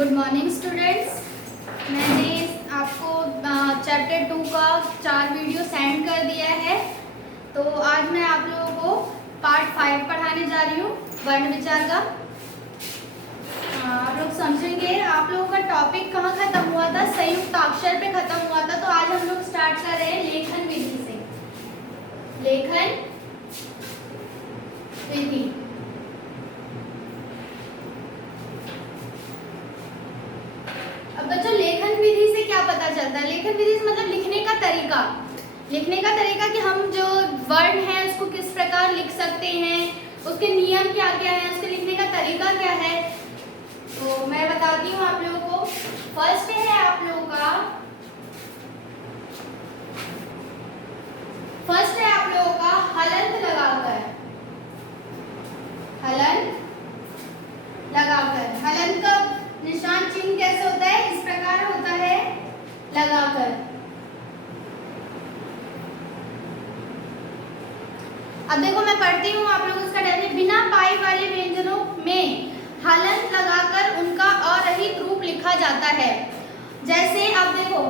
Good morning students. मैंने आपको chapter 2 का 4 वीडियो सेंड कर दिया है। तो आज मैं आप लोगों को पार्ट 5 पढ़ाने जा रही हूँ, वर्ण विचार का। आप लोग समझेंगे। आप लोगों का टॉपिक कहाँ खत्म हुआ था? संयुक्ताक्षर पे खत्म हुआ था। तो आज हम लोग स्टार्ट कर रहे हैं लेखन विधि से। लेखन विधि। अब बच्चों, लेखन विधि से क्या पता चलता है? लेखन विधि से मतलब लिखने का तरीका। लिखने का तरीका कि हम जो वर्ण है उसको किस प्रकार लिख सकते हैं, उसके नियम क्या क्या है, उसके लिखने का तरीका क्या है। तो मैं बताती हूँ आप लोगों को। फर्स्ट है आप लोगों का, हलंत लगाकर। हलंत लगाकर। हलंत का निशान चिन्ह कैसे होता है? इस प्रकार होता है, लगाकर। अब देखो मैं पढ़ती हूँ आप लोगों इसका डेफिनेशन। बिना पाई वाले व्यंजनों में हलंत लगाकर उनका अरहित रूप लिखा जाता है। जैसे अब देखो,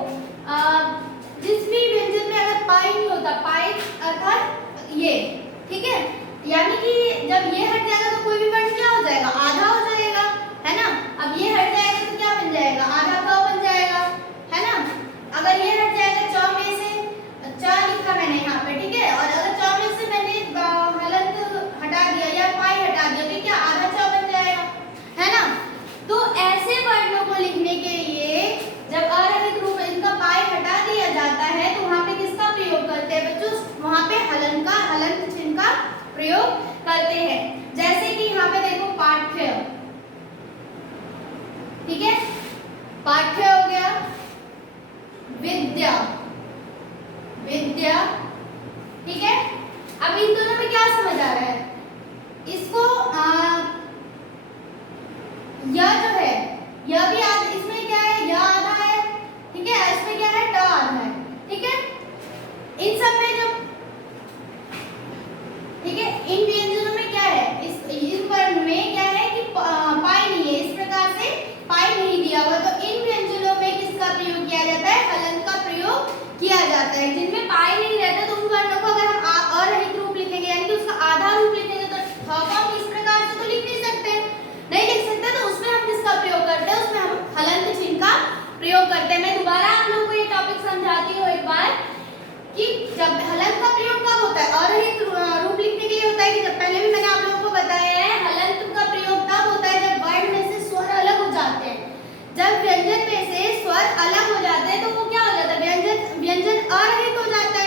जिस भी व्यंजन में अगर पाई नहीं होता, पाई अर्थात ये, ठीक है, यानी कि जब ये हट जाएगा तो कोई भी वर्ण क्या हो जाएगा? आधा हो जाएगा, है ना। अब ये हट जाएगा तो क्या बन जाएगा? आधा क बन जाएगा, है ना। अगर ये हट जाएगा, च में से च लिखा मैंने यहाँ पे, ठीक है, और अगर च में से मैंने हलंत हटा दिया या पाई हटा दिया तो क्या आधा च बन जाएगा, है ना। तो ऐसे वर्णों को लिखने के लिए जब अरहित रूप इनका पाई हटा दिया जाता है तो वहां पे किसका प्रयोग करते हैं बच्चों? वहां पे हलंत चिन्ह का प्रयोग करते हैं। जैसे कि यहाँ पे देखो पाठ्य, ठीक है, पाठ्य हो गया, विद्या, विद्या, ठीक है। अब इन दोनों में क्या समझ आ रहा है? इसको यह जो है, यह भी आधा, इसमें क्या है? यह आधा है, ठीक है, इसमें क्या है? ट आधा है, ठीक है। इन सब में जो, ठीक है, इन व्यंजनों में क्या है? इस वर्ण में क्या है कि पाई नहीं है, इस प्रकार से पाई नहीं दिया हुआ। तो इन व्यंजनों में किसका प्रयोग किया जाता है? हलंत का प्रयोग किया जाता है। जिनमें पाई नहीं रहता तो उन वर्णों को अगर हम अरहित रूप लिखेंगे, यानी कि उसका आधा रूप लिखेंगे, तो ठ को हम इस प्रकार से तो लिख नहीं सकते, नहीं लिख सकते। तो उसमें हम किसका प्रयोग करते हैं? उसमें हम हलंत चिन्ह का प्रयोग करते हैं। मैं दोबारा आप लोगों को ये टॉपिक समझाती हूँ एक बार कि जब हलंत का प्रयोग कब होता है? अरहित रूप लिखने के लिए होता है। कि जब पहले भी मैंने आप लोगों को बताया है, हलंत का प्रयोग तब होता है जब वर्ण में से स्वर अलग हो जाते हैं। जब व्यंजन में से स्वर अलग हो जाते हैं तो वो क्या हो जाता है? व्यंजन अरहित हो जाता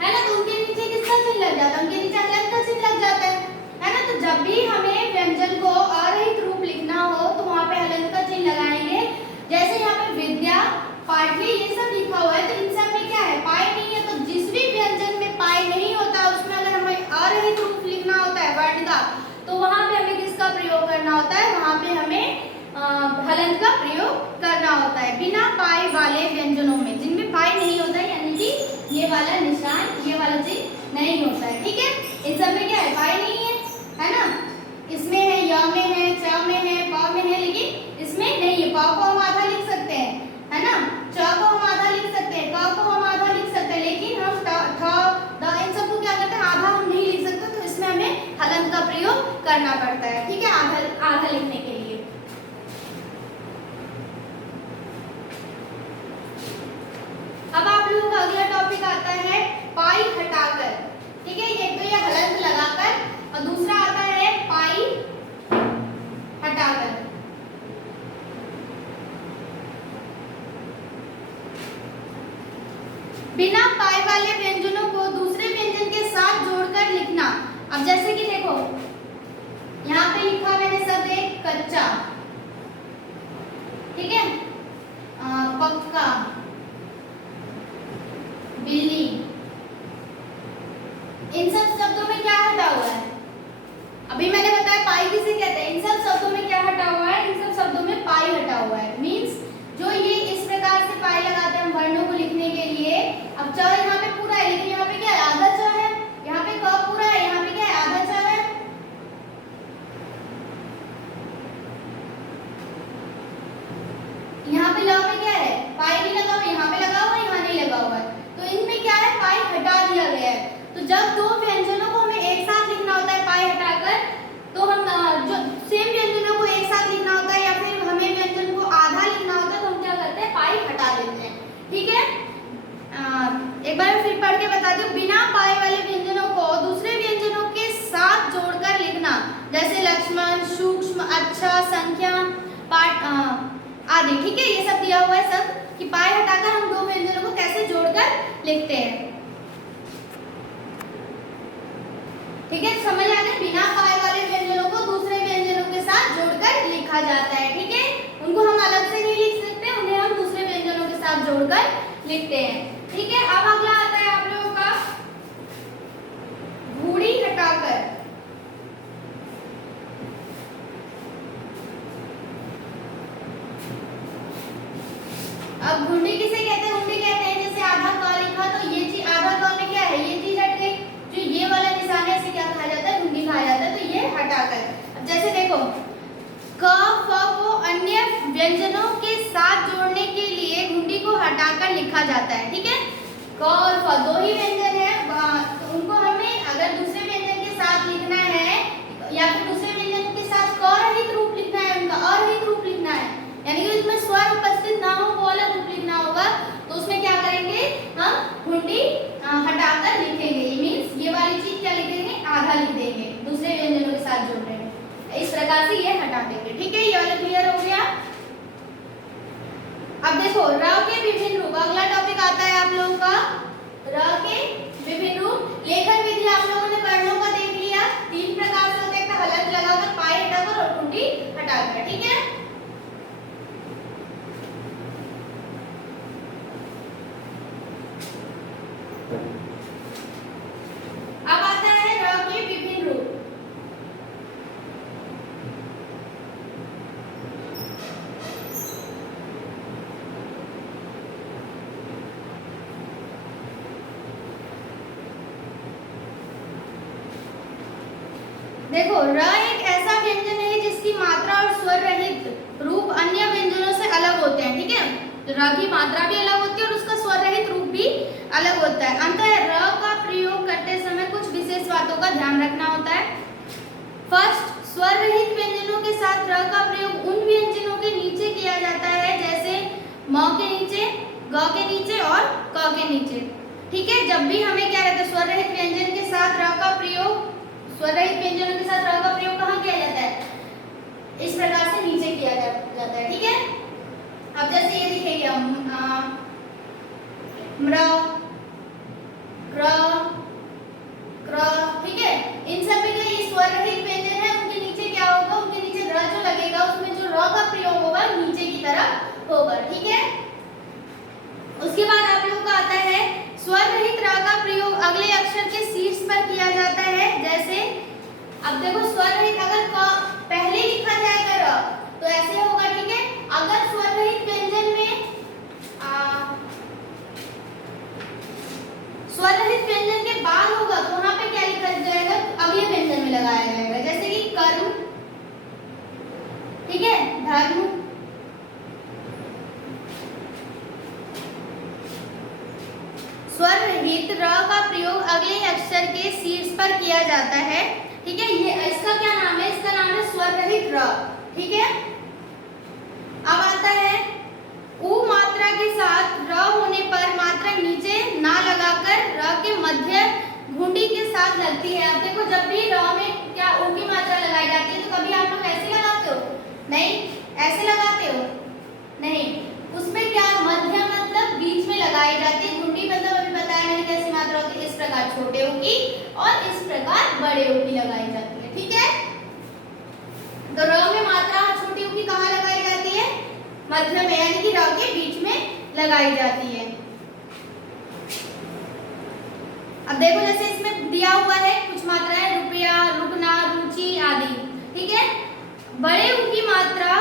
है ना। तो उनके नीचे किसका चिन्ह लग जाता है? उनके नीचे हलंत का चिन्ह लग जाता है ना। तो जब भी हमें व्यंजन को अरहित रूप लिखना हो तो वहां पे हलंत का चिन्ह लगाएंगे। जैसे यहाँ पे विद्या, पाठ्य, ये सब लिखा हुआ है, तो इन सब में क्या है? पाई नहीं है। तो जिस भी व्यंजन में पाई नहीं होता उसमें अगर हमें अरहित रूप लिखना होता है वर्ण का, तो वहां पे हमें किसका प्रयोग करना होता है? वहां पे हमें हलंत का प्रयोग करना होता है। बिना पाई वाले व्यंजनों में, जिनमें पाई नहीं होता है, यानी कि ये वाला निशान, ये वाला चिन्ह नहीं होता है, ठीक है। इन सब में क्या है? पाई नहीं है ना। इसमें है, य में है, च में है, प में है, लेकिन इसमें नहीं है। प को हम आधा लिख सकते हैं, है ना। च को हम आधा लिख सकते हैं, क को हम आधा लिख सकते हैं, लेकिन हम ठ, द, इन सबको क्या करते हैं? आधा हम नहीं लिख सकते। तो इसमें हमें हलंत का प्रयोग करना पड़ता है, ठीक है, आधा लिखने के लिए। अब आप लोगों का अगला टॉपिक आता है पाई हटाकर, ठीक है। एक तो ये हलंत लगाकर और दूसरा आता है पाई हटाकर। बिना पाई वाले व्यंजनों को दूसरे व्यंजन के साथ जोड़कर लिखना। अब जैसे कि देखो यहाँ पे लिखा मैंने सब एक कच्चा, ठीक है, पक्का, बिल्ली, इन सब शब्दों में क्या हटा हुआ है? अभी मैंने बताया पाई किसे कहते हैं। इन सब शब्दों में क्या हटा हुआ है? इन सब शब्दों में पाई हटा हुआ है। मींस जो ये इस प्रकार से पाई लगाते हैं हम वर्णों को लिखने के लिए। अब च यहाँ पे पूरा है, लेकिन यहाँ पे क्या है? आधा च है। यहाँ पे क पूरा है, यहाँ पे क्या है? आधा च है। यहाँ पे ल में क्या है, पाई नहीं लगा हुआ, यहाँ पे लगा हुआ, यहाँ नहीं लगा हुआ है, तो इनमें क्या है, पाई हटा दिया गया है। तो जब दो व्यंजनों को हमें एक साथ लिखना होता है पाई हटाकर, तो हम जो सेम व्यंजनों को एक साथ लिखना होता है या फिर हमें व्यंजन को आधा लिखना होता है, तो हम क्या करते हैं, पाई हटा देते हैं। ठीक है, एक बार फिर पढ़ के बता दूं, बिना पाई वाले व्यंजनों को दूसरे व्यंजनों के साथ जोड़कर लिखना, जैसे लक्ष्मण, सूक्ष्म, अच्छा, संख्या, पाठ आदि। ठीक है, ये सब दिया हुआ है सब कि पाई हटाकर हम दो व्यंजनों को कैसे जोड़कर लिखते हैं। ठीक है, समझ आ गया, बिना पाई वाले व्यंजनों को दूसरे व्यंजनों के साथ जोड़कर लिखा जाता है। ठीक है, उनको हम अलग से नहीं लिख सकते, उन्हें हम दूसरे व्यंजनों के साथ जोड़कर लिखते हैं। ठीक है, अब अगला आता है आप लोगों का घुड़ी हटाकर। अब घुंडी किसे कहते हैं, घुंडी कहते हैं जैसे आधा क लिखा तो ये चीज आधा क में क्या है, ये चीज हट गई, जो ये वाला निशान है इसे क्या कहा जाता है, घुंडी कहा जाता है, तो ये हटाकर। अब जैसे देखो, क फ को अन्य व्यंजनों के साथ जोड़ने के लिए घुंडी को हटाकर लिखा जाता है। ठीक है, क और फ दो ही व्यंजन है, तो उनको हमें अगर दूसरे व्यंजन के साथ लिखना है या फिर दूसरे व्यंजन के साथ क रहित रूप लिखना है, उनका अरहित रूप लिखना है, यानी कि उसमें स्वर उपस्थित ना हो वो वाला रूप लिखना होगा, तो उसमें क्या करेंगे, हम घुंडी हटाकर लिखेंगे। मीन्स ये वाली चीज क्या लिखेंगे, आधा लिख देंगे, दूसरे व्यंजनों के साथ जोड़ रहे हैं, इस प्रकार से ये हटा देंगे। ठीक है, ये वाला क्लियर हो गया। अब देखो र के विभिन्न रूप, अगला टॉपिक आता है आप लोगों का र के विभिन्न रूप। लेखन विधि आप लोगों ने वर्णों का देख लिया, तीन प्रकार से होता है, हलंत लगाकर, पाई हटाकर और घुंडी हटाकर। ठीक है, अब आता है र के विभिन्न रूप। देखो, र एक ऐसा व्यंजन है जिसकी मात्रा और स्वर रहित रूप अन्य व्यंजनों से अलग होते हैं। ठीक है, र की मात्रा भी अलग होती है और उसका स्वर रहित रूप भी अलग होता है। अंततः र का प्रयोग करते समय कुछ विशेष बातों का ध्यान रखना होता है। फर्स्ट, स्वर रहित व्यंजनों के साथ र का प्रयोग उन व्यंजनों के नीचे किया जाता है, जैसे म के नीचे, ग के नीचे और क के नीचे। ठीक है, जब भी हमें क्या रहता है, स्वर रहित व्यंजन के साथ र का प्रयोग, स्वर रहित व्यंजनों के साथ र का प्रयोग कहाँ किया जाता है, इस प्रकार से नीचे किया जाता है। ठीक है, अब जैसे ये दिखेगा म्र, क्र, क्र। ठीक है, इन सभी का ये स्वर रहित व्यंजन है, उनके नीचे क्या होगा, उनके नीचे र जो लगेगा उसमें जो र का प्रयोग होगा नीचे की तरफ होगा। ठीक है, उसके बाद आप लोगों का आता है स्वर रहित र का प्रयोग अगले अक्षर के शीर्ष पर किया जाता है। जैसे अब देखो, स्वर रहित अगर क पहले लिखा जाएगा र तो ऐसे होगा। ठीक है, अगर स्वर रहित व्यंजन में स्वर रहित व्यंजन के बाद होगा तो वहां पे क्या लिखा जाएगा, अगले व्यंजन में लगाया जाएगा, जैसे कि कर्म, ठीक है, धर्म, स्वर रहित र का प्रयोग अगले अक्षर के शीर्ष पर किया जाता है। ठीक है, ये इसका क्या नाम है, इसका नाम है स्वर रहित र। ठीक है, अब आता है उ मात्रा के साथ र होने पर मात्रा नीचे ना लगाकर र के मध्य घुंडी के साथ लगती है। अब देखो, जब भी र में क्या उ की मात्रा लगाई जाती है तो कभी आप लोग ऐसे लगाते हो, नहीं ऐसे लगाते हो, नहीं, उसमें क्या मध्य मतलब बीच में लगाई जाती है। घुंडी मतलब अभी बताया मैंने कैसी मात्रा होती है, इस प्रकार छोटे उ की और इस प्रकार बड़े उ की लगाई जाती है। ठीक है, तो र में मात्रा छोटी उ की कहाँ लगाई जाती है, मध्य में, यानी कि र के बीच में लगाई जाती है। अब देखो, जैसे इसमें दिया हुआ है कुछ मात्राएं, रुपया, रुकना, रुचि आदि। ठीक है, बड़े उ की मात्रा,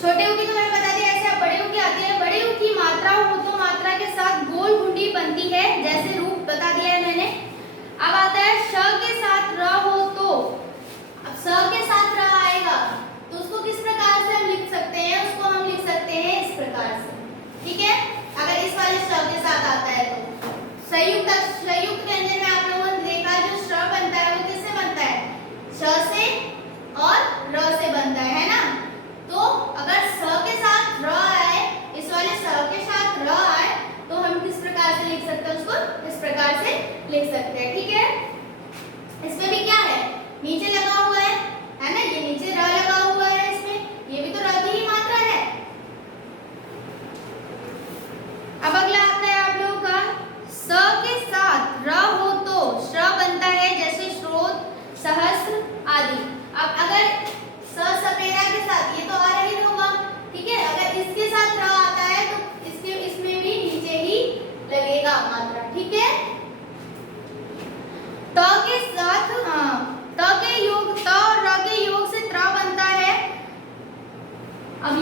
छोटे उ की तो मैंने बता दिया, ऐसे अब बड़े उ की आती है। बड़े उ की मात्रा हो तो मात्रा के साथ गोल घुंडी बनती है, जैसे रूप बता दिया है मैंने। अब आता है श के साथ र हो तो, अब स के साथ र आएगा तो उसको किस प्रकार से हम लिख सकते हैं, उसको हम लिख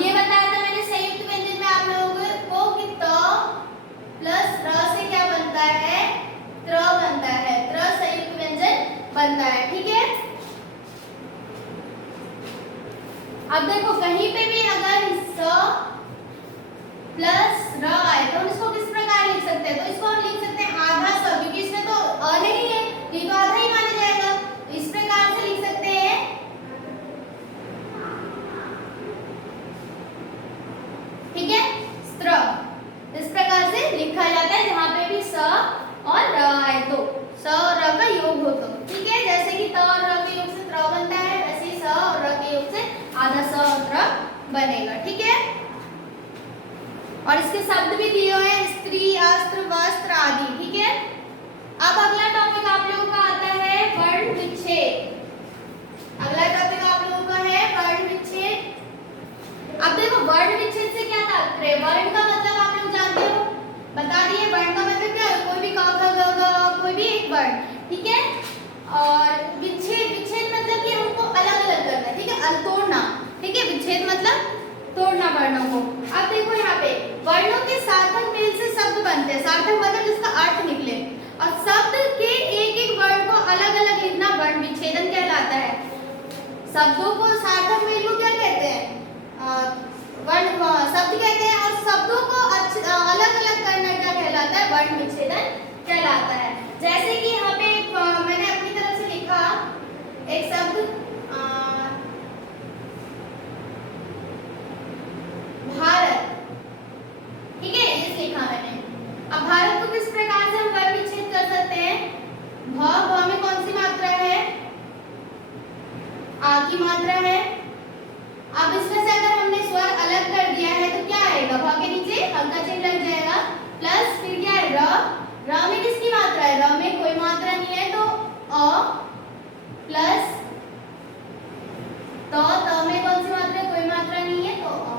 ये बताया था मैंने संयुक्त व्यंजन में आप लोगों को कि त प्लस र से क्या बनता है, त्र बनता है, त्र संयुक्त व्यंजन बनता है। ठीक है, अब देखो कहीं पे भी अगर स प्लस र आए तो हम इसको किस प्रकार लिख सकते हैं, तो इसको हम लिख सकते हैं आधा स, क्योंकि इसमें तो अ नहीं है तो ये तो आधा ही माना जाएगा, तो इस प्रकार से लिख सकते हैं। ठीक है, स्त्र इस प्रकार से लिखा जाता है जहां पे भी स और र आए तो, स और र का योग हो तो। ठीक है, जैसे कि त और र के योग से त्र बनता है, वैसे ही स और र के योग से आधा स और त्र बनेगा। ठीक है, और इसके शब्द भी दिए हुए हैं, स्त्री, अस्त्र, वस्त्र आदि। ठीक है, अब अगला टॉपिक आप लोगों का आता है वर्ण विच्छेद। अगला टॉपिक आप लोगों का है वर्ण विच्छेद। अब देखो वर्ण विच्छेद से क्या तात्पर्य, वर्ण का मतलब आप लोग जानते हो, बता दिए वर्ण का मतलब क्या है, कोई भी क ख ग घ कोई भी एक वर्ण। ठीक है, और विच्छेद, विच्छेद मतलब कि हमको अलग अलग करना है। ठीक है, तोड़ना। ठीक है, विच्छेद मतलब तोड़ना वर्णों को। अब देखो यहाँ पे वर्णों के सार्थक मेल से शब्द बनते हैं, सार्थक मतलब जिसका अर्थ निकले, और शब्द के एक एक वर्ण को अलग अलग लिखना वर्ण विच्छेदन कहलाता है। शब्दों को सार्थक मेल को क्या कहते हैं, वर्ण शब्द कहते हैं, और शब्दों को अलग अलग करना क्या कहलाता है, वर्ण विच्छेदन कहलाता है। जैसे कि यहाँ पे मैंने अपनी तरफ से लिखा एक शब्द भारत। ठीक है, ये लिखा मैंने। अब भारत को किस प्रकार से हम वर्ण विच्छेद कर सकते हैं, भ में कौन सी मात्रा है, आ की मात्रा है। अब इसमें से अगर हमने स्वर अलग कर दिया है तो क्या आएगा, भ के नीचे हल्का चिन्ह लग जाएगा, प्लस फिर क्या है र, र में किसकी मात्रा है, र में कोई मात्रा नहीं है तो अ, प्लस त में कौन सी मात्रा है, कोई मात्रा नहीं है तो अ।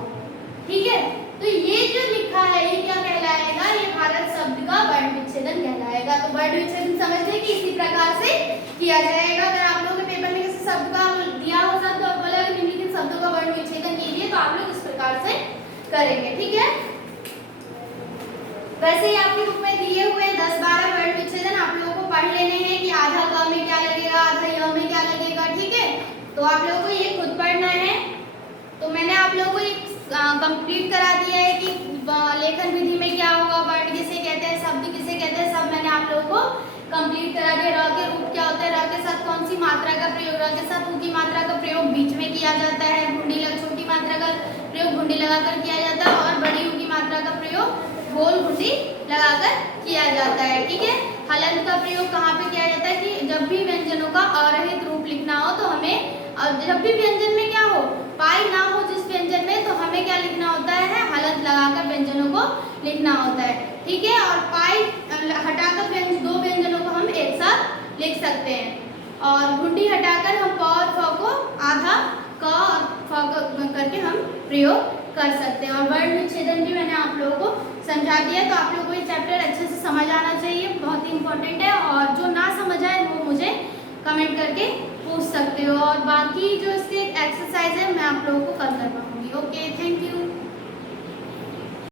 ठीक है, तो ये जो लिखा है ये क्या कहलाएगा, ये भारत शब्द का वर्ण विच्छेदन कहलाएगा। तो वर्ण विच्छेदन समझते कि इसी प्रकार से किया जाएगा। अगर आप लोगों के पेपर में किसी शब्द का दिया हो शब्द और बोला कि निम्नलिखित शब्दों का वर्ण विच्छेदन कीजिए, तो आप लोग इस प्रकार से करेंगे। ठीक है, वैसे ही आपके बुक में दिए हुए 10-12 वर्ण विच्छेदन आप लोगों को पढ़ लेने हैं कि आधा क में क्या लगेगा, आधा य में क्या लगेगा। ठीक है, तो आप लोगों को ये खुद पढ़ना है। तो मैंने आप लोगों को एक कंप्लीट करा दिया है कि लेखन विधि में क्या होगा, वर्ण किसे कहते हैं, शब्द किसे कहते हैं, सब मैंने आप लोगों को कंप्लीट करा दिया। र के रूप क्या होता है, र के साथ कौन सी मात्रा का प्रयोग, र के साथ उ की मात्रा का प्रयोग बीच में किया जाता है, छोटी मात्रा का प्रयोग घुंडी लगाकर किया जाता है, और बड़ी उ की मात्रा का प्रयोग गोल घुंडी लगाकर किया जाता है। ठीक है, हलंत का प्रयोग कहाँ पे किया जाता है कि जब भी व्यंजनों का अरहित रूप लिखना हो तो हमें, और जब भी व्यंजन में क्या हो, पाई ना हो जिस व्यंजन में, तो हमें क्या लिखना होता है, हलंत लगाकर व्यंजनों को लिखना होता है। ठीक है, और पाई हटाकर दो व्यंजनों को हम एक साथ लिख सकते हैं, और घुंडी हटाकर हम प और फ को आधा क और फ करके हम प्रयोग कर सकते हैं। और वर्ण विच्छेदन भी मैंने आप लोगों को समझा दिया, तो आप लोगों को ये चैप्टर अच्छे से समझ आना चाहिए, बहुत ही इंपॉर्टेंट है। और जो ना समझ आए वो मुझे कमेंट करके पूछ सकते हो, और बाकी जो इसके एक्सरसाइज है मैं आप लोगों को कल करवाऊंगी। Okay, thank you.